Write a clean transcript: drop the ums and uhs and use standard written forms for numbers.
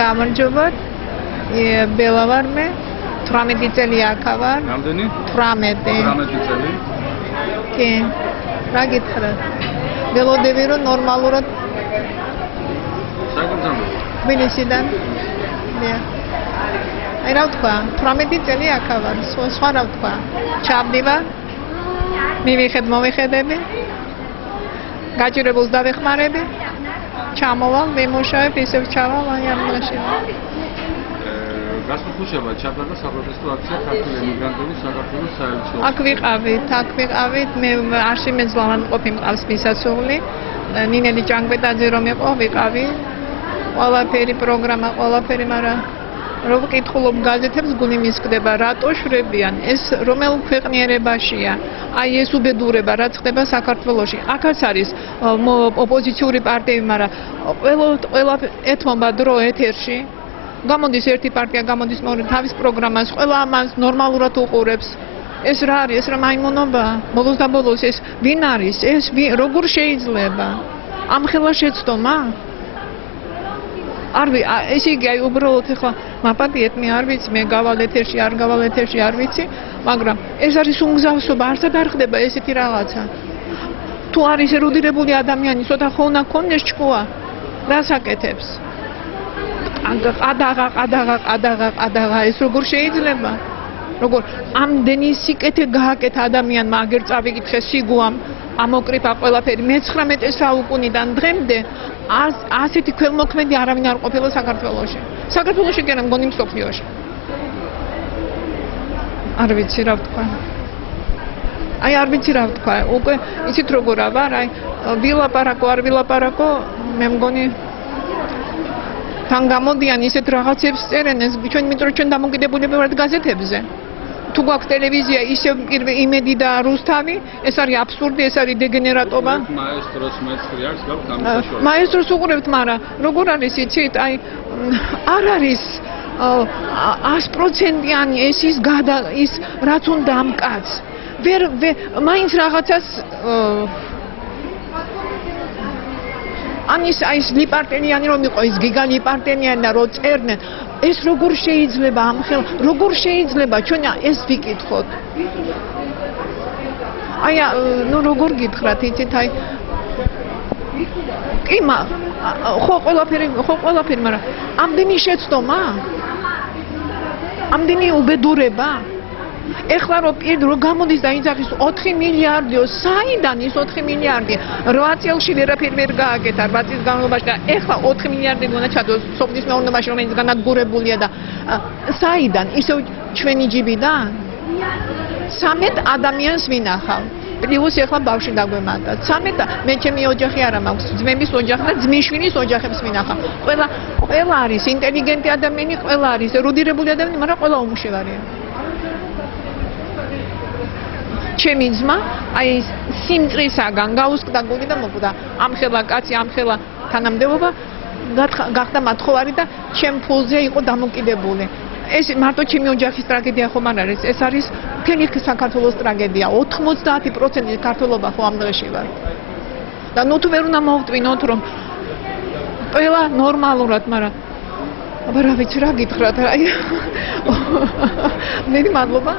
გამარჯობათ. ბელა ვარ მე. 18 წელი აქ ვარ. რამდენი? 18. 18 წელი. კი. რა გითხრათ? ველოდები რომ ნორმალურად საერთოდ თბილისიდან. აი რა ვთქვა, 18 წელი აქ ვარ, სხვა რა ვთქვა. ჩავდივარ. მივიხედები. გაჭირებულს დავეხმარები. ჩამოვალ, ვიმუშავებ, ისევ ჩავალ, აი ამ მაშინ. გასახუშება ჩატარდა საპროტესტო აქცია ქართული ემიგრანტების საქართველოს საელჩოში. აქ ვიყავით, მე არში მეძვალანყოფი მყავს მისასული. ნინელი ჭანკვეტაძე რომ იყო, ვიყავი. ყველაფერი პროგრამა, მაგრამ რო ვკითხულობ გაზეთებს გული მისკდება, რატო შვრებიან? ეს რომელ ქვეყნიერებაშია? აი ეს უბედურება რაც ხდება საქართველოში. აქაც არის ოპოზიციური პარტიები, მაგრამ ყველა ეთმობა დრო ეთერში. გამოდის ერთი პარტია, გამოდის მეორე თავის პროგრამას, ყველა ამას ნორმალურად უყურებს. ეს რა არის? ეს რა მაიმუნობა? ბოლოს და ბოლოს ეს ვინ არის? ეს როგორ შეიძლება? ამხელა შეცდომა? ესე იგი აი უბრალოდ ახლა მაპატიეთ მე არ ვიცი, მე გავალ ეთერში, არ გავალ ეთერში არ ვიცი, მაგრამ ეს არის უმგზავსობა, არცად არ ხდება ესეთი რაღაცა. თუ არის ერუდირებული ადამიანი, ცოტა ხო უნდა ქონდეს ჭკუა. რას აკეთებს? ყადაღა, ეს როგორ შეიძლება? როგორ ამდენი სიკეთე გააკეთა ადამიანმა, აგერ წავიკითხე სიგუამ, ამოკრიფა ყველაფერი მე-19 საუკუნიდან დღემდე ასეთი ქველმოქმედი არავინ არ ყოფილა საქართველოში. საქართველოში კი არა, მგონი მსოფლიოში. არ ვიცი რა ვთქვა. უკვე იცით როგორ ვარ, აი ვილაპარაკო, მე მგონი თან გამოდიან ისეთ რაღაცებს წერენ, ეს ჩვენ იმიტომ ჩვენ დამოკიდებულები ვართ გაზეთებზე. თუ გვაქვს ტელევიზია, ისევ იმედი და რუსთავი, ეს არის აბსურდი, ეს არის დეგენერატობა. მაესტროს მეცხრე არის, გაქვთ ამის საშუალება. მაესტროს უყურებთ, მაგრამ როგორ არის იცით, აი არ არის 100%-იანი ის რაც უნდა ამ კაცს. მაინც რაღაცას ამის აი ლიპარტენიანი რომ იყო, ის გიგა ლიპარტენიანი და რო წერდნენ, ეს როგორ შეიძლება როგორ შეიძლება ჩვენ ეს ვიკითხოთ? აი როგორ გითხრათ, იცით, აი კი ხო ყველაფერი, მაგრამ ამდენი შეცდომა? ამდენი უბედურება? ეხლა რო გამოდის და იძახის 4 მილიარდიო, საიდან ის 4 მილიარდი? 8 წელში ვერაფერი ვერ გააკეთა, 8 წლის განმავლობაში და ეხლა 4 მილიარდი უნდა ჩადოს სოფლის მეურნეობაში, რომელიც განადგურებულია და საიდან? ისევ ჩვენი ჯიბიდან? 13 ადამიანს ვინახავ. პლუს ეხლა ბავშვი დაგვემატა. 13 მე ჩემი ოჯახი არა მაქვს, ძმების ოჯახი და ძმისშვილის ოჯახებს ვინახავ. ყველა არის ინტელიგენტი ადამიანი, ყველა არის ერუდირებული ადამიანი, მაგრამ ყველა უმუშევარია. ჩემი ძმა აი სიმწრისაგან გაუსკდა გული და მოკვდა. ამხელა კაცი, ამხელა თანამდებობა გახდა მათხოვარი და ჩემ ფულზე იყო დამოკიდებული. ეს მარტო ჩემი ოჯახის ტრაგედია ხომ არ არის, ეს არის მთელი საქართველოს ტრაგედია. 90% ქართველობა ხო ამ დღეში ვარ. და ნუ თუ ვერ უნდა მოვტვინოთ რომ ყველა ნორმალურად, მაგრამ აბა რა ვიცი რა გითხრათ, აი მე მადლობა.